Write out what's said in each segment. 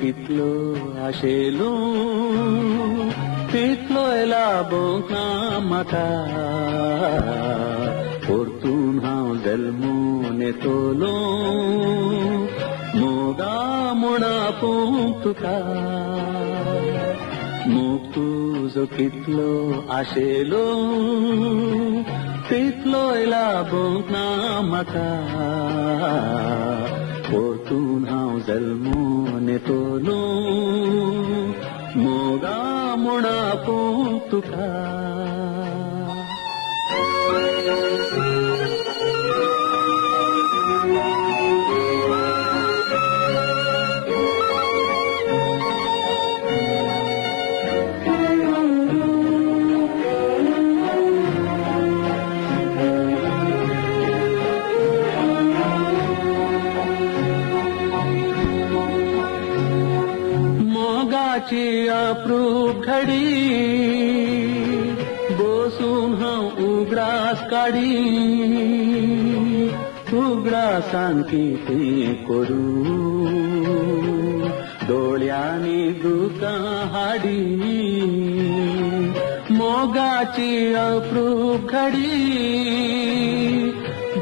कितलो आशेलो तितलोय लाबोंक ना म्हाका परतून हांव जल्मून येतलो मोगा म्हूण आपूंक तुका मोग तुजो कितलो आशेलो तितलोय लाबोंक ना म्हाका परतून हांव जल्मून येतलो मोगा म्हूण आपूंक तुका मोगाची अप्रूप घडी बसून हांव उगडास काडी उगडासान कितें करूं दोळ्यांनी दुकां हाडी मोगाची अप्रूप घडी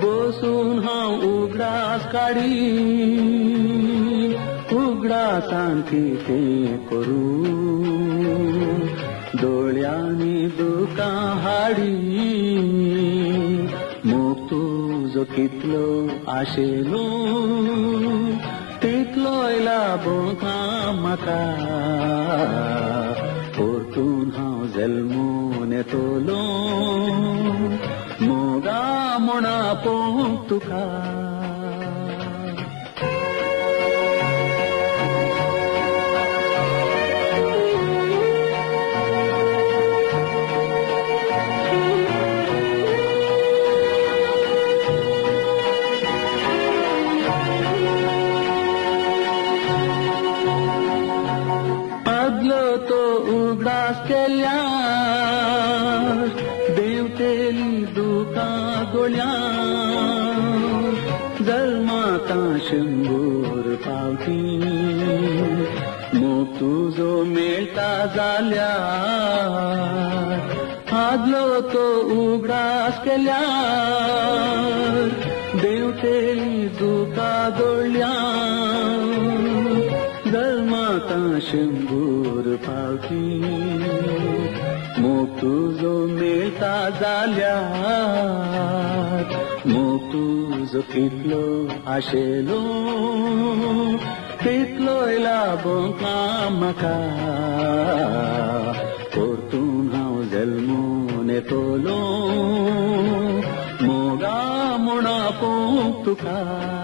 बसून हांव उगडास काडी उगडासान कितें करूं दोळ्यांनी दुकां हाडी मोग तुजो कितलो आशेलो तितलोय लाबोंक ना म्हाका परतून हांव जल्मून येतलो मोगा म्हूण आपूंक तुका तो उगडास केल्या देवतेली दुकां गोळ्या जल्माता शंभर पावटी मोग तुजो मेळटा जाल्या आदलो तो उगडास केल्या देवतेली दुकां गोळ्या जल्माता शंभर पावटी मोग तुजो मेळटा जाल्यार मोग तुजो कितलो आशेलो तितलोय लाबोंक ना म्हाका परतून हांव जल्मून येतलो मोगा म्हूण आपूंक तुका